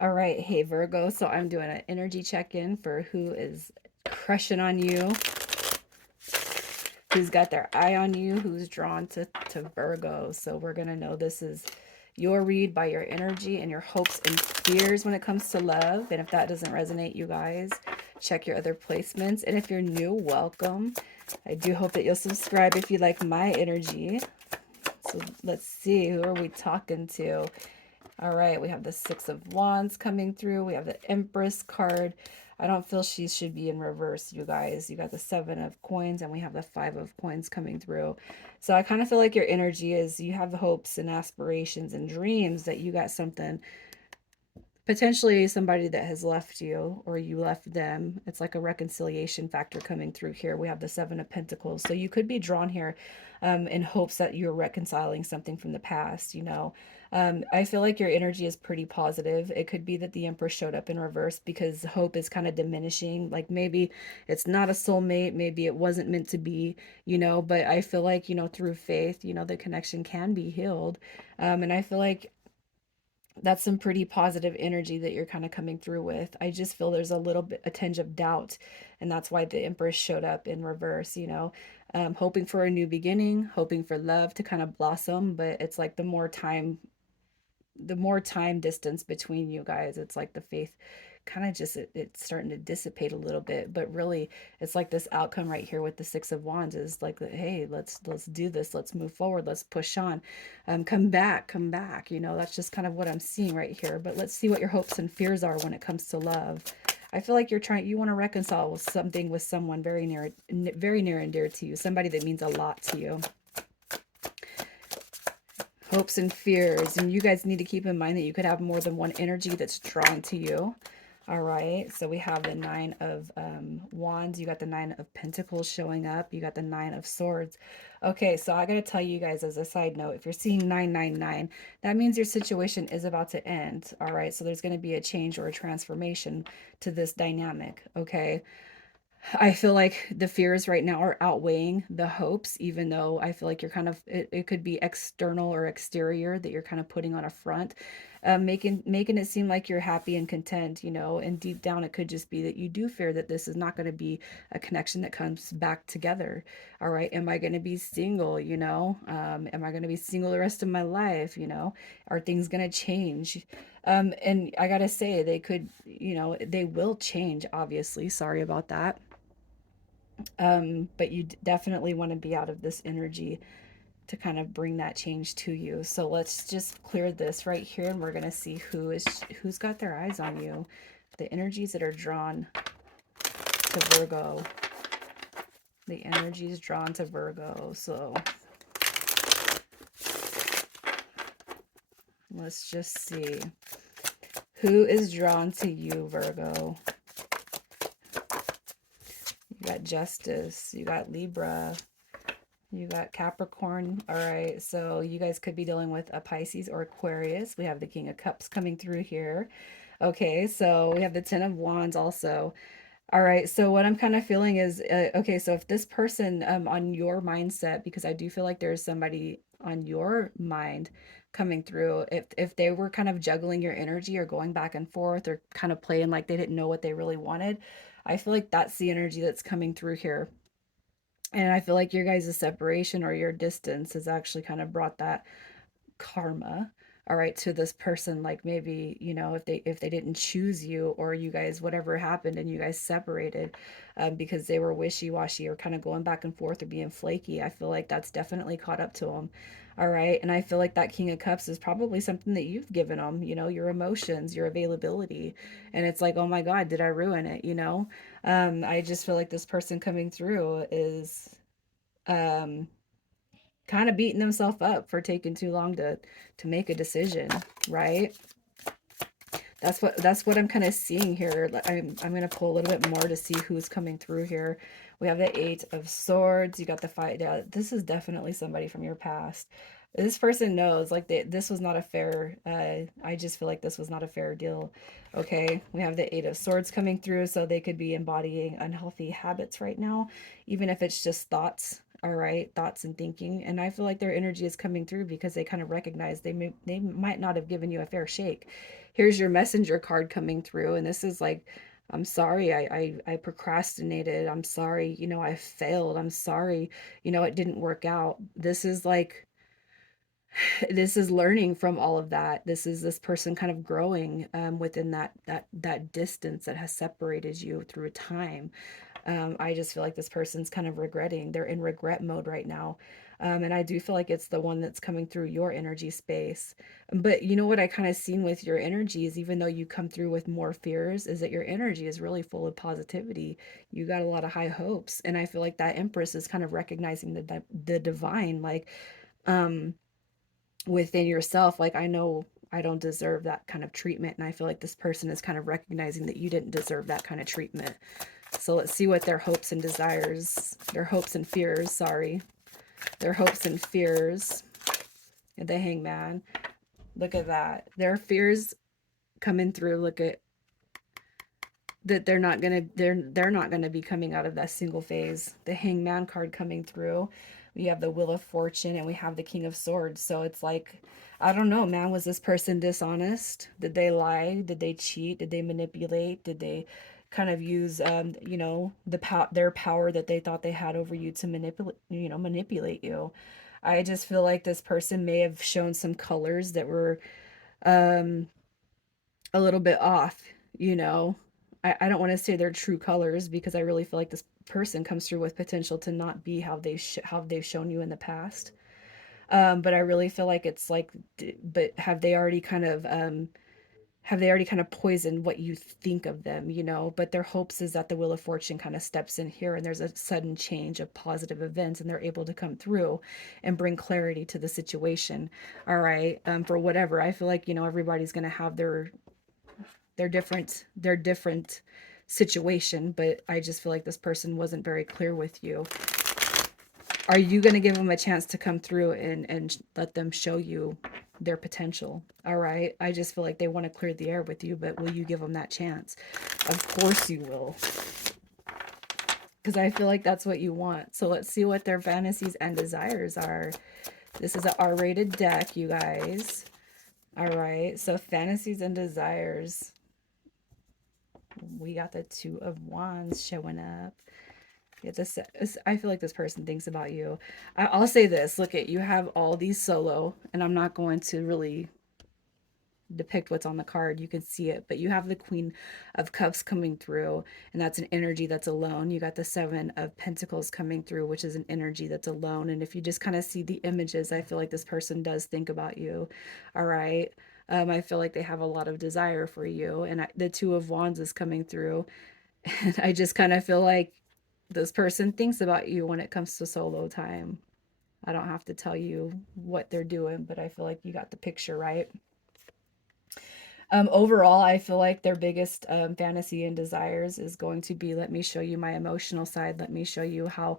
All right, hey Virgo. So I'm doing an energy check-in for who is crushing on you, who's got their eye on you, who's drawn to Virgo. So we're gonna know this is your read by your energy and your hopes and fears when it comes to love. And if that doesn't resonate, you guys, check your other placements. And if you're new, welcome. I do hope that you'll subscribe if you like my energy. So let's see, who are we talking to? All right, we have the Six of Wands coming through. We have the Empress card. I don't feel she should be in reverse, you guys. You got the Seven of Coins and we have the Five of Coins coming through. So I kind of feel like your energy is you have hopes and aspirations and dreams that you got something, potentially somebody that has left you or you left them. It's like a reconciliation factor coming through here. We have the Seven of Pentacles. So you could be drawn here in hopes that you're reconciling something from the past, you know. I feel like your energy is pretty positive. It could be that the Empress showed up in reverse because hope is kind of diminishing. Like maybe it's not a soulmate, maybe it wasn't meant to be, you know, but I feel like, you know, through faith, you know, the connection can be healed. And I feel like that's some pretty positive energy that you're kind of coming through with. I just feel there's a little bit, a tinge of doubt, and that's why the Empress showed up in reverse, you know, hoping for a new beginning, hoping for love to kind of blossom, but it's like the more time distance between you guys, it's like the faith kind of just it's starting to dissipate a little bit. But really, it's like this outcome right here with the Six of Wands is like, hey, let's do this, let's move forward, let's push on, come back, you know. That's just kind of what I'm seeing right here. But let's see what your hopes and fears are when it comes to love. I feel like you want to reconcile with something, with someone very near and dear to you, somebody that means a lot to you. Hopes and fears. And you guys need to keep in mind that you could have more than one energy that's drawn to you. All right, so we have the Nine of Wands. You got the Nine of Pentacles showing up. You got the Nine of Swords. Okay, so I got to tell you guys as a side note, if you're seeing 999, that means your situation is about to end. All right, so there's going to be a change or a transformation to this dynamic. Okay, I feel like the fears right now are outweighing the hopes, even though I feel like you're kind of, it could be external or exterior that you're kind of putting on a front, making it seem like you're happy and content, you know, and deep down it could just be that you do fear that this is not going to be a connection that comes back together. All right, am I going to be single, you know? Am I going to be single the rest of my life, you know? Are things going to change? And I gotta say, they could, you know, they will change, obviously. Sorry about that. But you definitely want to be out of this energy to kind of bring that change to you. So let's just clear this right here, and we're gonna see who's got their eyes on you. The energies that are drawn to Virgo. The energies drawn to Virgo. So let's just see who is drawn to you, Virgo. You got Justice. You got Libra. You got Capricorn. All right. So you guys could be dealing with a Pisces or Aquarius. We have the King of Cups coming through here. Okay. So we have the Ten of Wands also. All right. So what I'm kind of feeling is, okay, so if this person on your mindset, because I do feel like there's somebody on your mind coming through, if they were kind of juggling your energy or going back and forth or kind of playing like they didn't know what they really wanted, I feel like that's the energy that's coming through here. And I feel like your guys' separation or your distance has actually kind of brought that karma, all right, to this person. Like maybe, you know, if they didn't choose you, or you guys, whatever happened and you guys separated, because they were wishy-washy or kind of going back and forth or being flaky, I feel like that's definitely caught up to them. All right, and I feel like that King of Cups is probably something that you've given them, you know, your emotions, your availability, and it's like, oh my God, did I ruin it, you know? I just feel like this person coming through is um kind of beating themselves up for taking too long to make a decision, right? That's what I'm kind of seeing here. I'm gonna pull a little bit more to see who's coming through here. We have the Eight of Swords. You got the Fight. Yeah, this is definitely somebody from your past. This person knows, like, this was not a fair. I just feel like this was not a fair deal. Okay, we have the Eight of Swords coming through, so they could be embodying unhealthy habits right now, even if it's just thoughts. all right, thoughts and thinking. And I feel like their energy is coming through because they kind of recognize they might not have given you a fair shake. Here's your messenger card coming through, and this is like, I'm sorry, I procrastinated. I'm sorry, I failed. I'm sorry, it didn't work out. This is like, this is learning from all of that. This is this person kind of growing within that distance that has separated you through time. I just feel like this person's kind of regretting. They're in regret mode right now. And I do feel like it's the one that's coming through your energy space. But you know what I kind of seen with your energy is, even though you come through with more fears, is that your energy is really full of positivity. You got a lot of high hopes. And I feel like that Empress is kind of recognizing the divine, like, um, within yourself. Like, I know I don't deserve that kind of treatment. And I feel like this person is kind of recognizing that you didn't deserve that kind of treatment. So let's see what their hopes and desires, their hopes and fears, sorry, their hopes and fears, the Hangman. Look at that. Their fears coming through. Look at that, they're not gonna be coming out of that single phase. The Hangman card coming through. We have the Wheel of Fortune and we have the King of Swords. So it's like, I don't know, man. Was this person dishonest? Did they lie? Did they cheat? Did they manipulate? Did they kind of use their power that they thought they had over you to manipulate you? I just feel like this person may have shown some colors that were um a little bit off, you know. I don't want to say they're true colors, because I really feel like this person comes through with potential to not be how they've shown you in the past. But I really feel like it's like, but have they already kind of poisoned what you think of them, you know? But their hopes is that the Wheel of Fortune kind of steps in here and there's a sudden change of positive events and they're able to come through and bring clarity to the situation. All right. For whatever. I feel like, everybody's gonna have their different situation, but I just feel like this person wasn't very clear with you. Are you going to give them a chance to come through and let them show you their potential? All right. I just feel like they want to clear the air with you, but will you give them that chance? Of course you will, because I feel like that's what you want. So let's see what their fantasies and desires are. This is an R-rated deck, you guys. All right. So fantasies and desires. We got the Two of Wands showing up. Yeah, I feel like this person thinks about you. I'll say this. Look, at you have all these solo, and I'm not going to really depict what's on the card. You can see it, but you have the Queen of Cups coming through, and that's an energy that's alone. You got the Seven of Pentacles coming through, which is an energy that's alone. And if you just kind of see the images, I feel like this person does think about you. All right. I feel like they have a lot of desire for you, and the Two of Wands is coming through, and I just kind of feel like this person thinks about you when it comes to solo time. I don't have to tell you what they're doing, but I feel like you got the picture, right? Overall, I feel like their biggest fantasy and desires is going to be, let me show you my emotional side. Let me show you how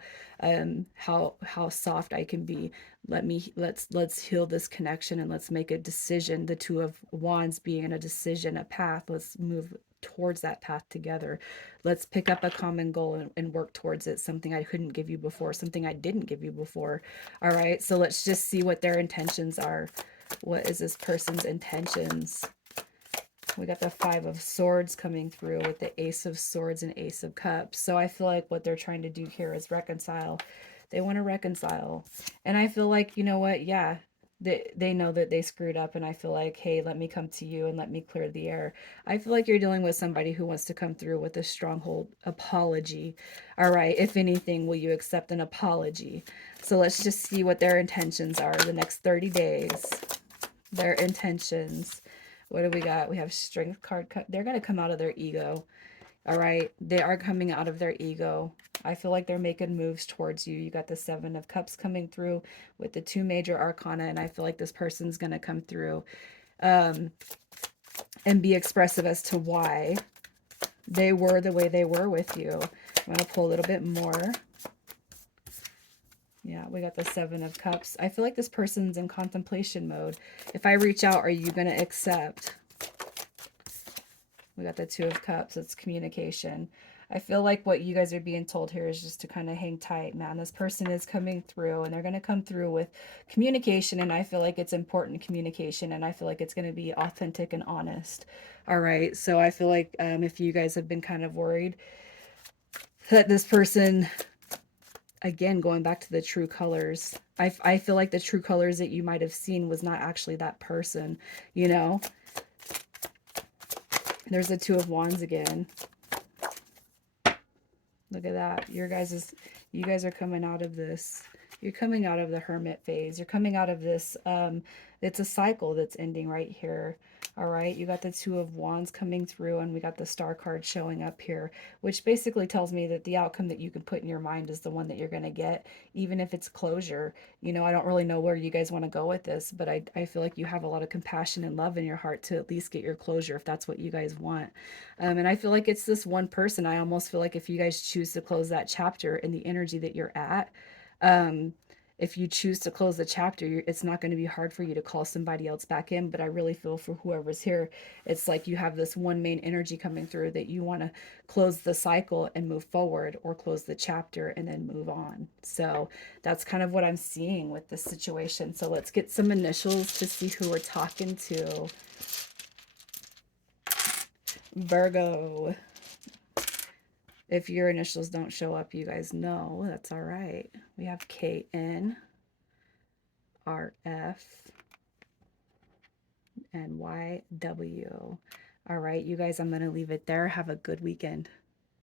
soft I can be. Let's heal this connection and let's make a decision. The Two of Wands being in a decision, a path. Let's move towards that path together. Let's pick up a common goal and work towards it. Something I couldn't give you before, something I didn't give you before. All right, so let's just see what their intentions are. What is this person's intentions? We got the Five of Swords coming through with the Ace of Swords and Ace of Cups. So I feel like what they're trying to do here is reconcile. They want to reconcile. And I feel like, you know what? Yeah, they know that they screwed up. And I feel like, hey, let me come to you and let me clear the air. I feel like you're dealing with somebody who wants to come through with a stronghold apology. All right. If anything, will you accept an apology? So let's just see what their intentions are the next 30 days. Their intentions. What do we got? We have Strength card. They're going to come out of their ego. All right. They are coming out of their ego. I feel like they're making moves towards you. You got the Seven of Cups coming through with the two major arcana. And I feel like this person's going to come through and be expressive as to why they were the way they were with you. I'm going to pull a little bit more. Yeah, we got the Seven of Cups. I feel like this person's in contemplation mode. If I reach out, are you going to accept? We got the Two of Cups. It's communication. I feel like what you guys are being told here is just to kind of hang tight, man. This person is coming through and they're going to come through with communication. And I feel like it's important communication. And I feel like it's going to be authentic and honest. All right. So I feel like if you guys have been kind of worried that this person, again, going back to the true colors, I feel like the true colors that you might have seen was not actually that person, you know? There's the Two of Wands again. Look at that. You guys are coming out of this. You're coming out of the hermit phase. You're coming out of this. It's a cycle that's ending right here. All right. You got the Two of Wands coming through, and we got the Star card showing up here, which basically tells me that the outcome that you can put in your mind is the one that you're going to get, even if it's closure. You know, I don't really know where you guys want to go with this, but I feel like you have a lot of compassion and love in your heart to at least get your closure if that's what you guys want. And I feel like it's this one person. I almost feel like if you guys choose to close that chapter in the energy that you're at, um, if you choose to close the chapter, it's not going to be hard for you to call somebody else back in. But I really feel for whoever's here, it's like you have this one main energy coming through that you want to close the cycle and move forward, or close the chapter and then move on. So that's kind of what I'm seeing with this situation. So let's get some initials to see who we're talking to. Virgo. If your initials don't show up, you guys know that's all right. We have KN, RF, and YW. All right, you guys, I'm going to leave it there. Have a good weekend.